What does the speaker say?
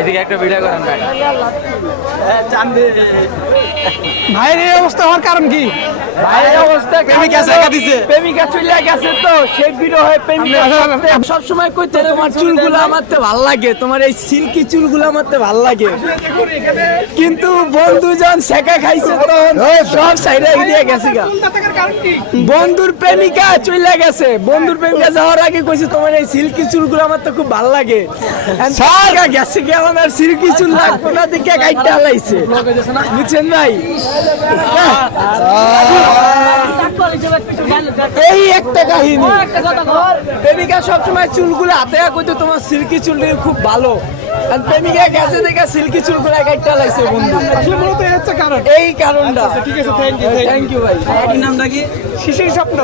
এদিকে একটা ভিডিও করেন ভাই। ভাইয়ের এই অবস্থা হওয়ার কারণ কি? ভাইয়ের অবস্থা প্রেমিকা জায়গা দিছে। প্রেমিকা চলে গেছে তো সেই ভিডিও হয় প্রেমিকা সব সময় কইতে তোমার চুলগুলো আমারতে ভাল লাগে, তোমার এই সিল্কি চুলগুলো আমারতে ভাল লাগে, কিন্তু বন্ধুজন শেখা খাইছে তো সব সাইডে দিয়ে গেছে গা। বন্ধুর প্রেমিকা চলে গেছে, বন্ধুর প্রেমিকা যাওয়ার আগে কইছে তোমার এই সিল্কি চুলগুলো আমার তো খুব ভাল লাগে। সারা গেছে কি আমার সিল্কি চুল লাগবে না দেখে কাইটা হালাইছে, বুঝছেন ভাই? এই একটা কাহিনী। প্রেমিকা সবসময় চুলগুলো হাতে কইতো তোমার সিল্কি চুল খুব ভালো, আর প্রেমিকা গেছে দেখে সিল্কি চুলগুলো কাইটা হালাইছে বন্ধু। এই কারণটা। ঠিক আছে, থ্যাংক ইউ থ্যাংক ইউ ভাই। নামটা কি? শিশির স্বপ্ন।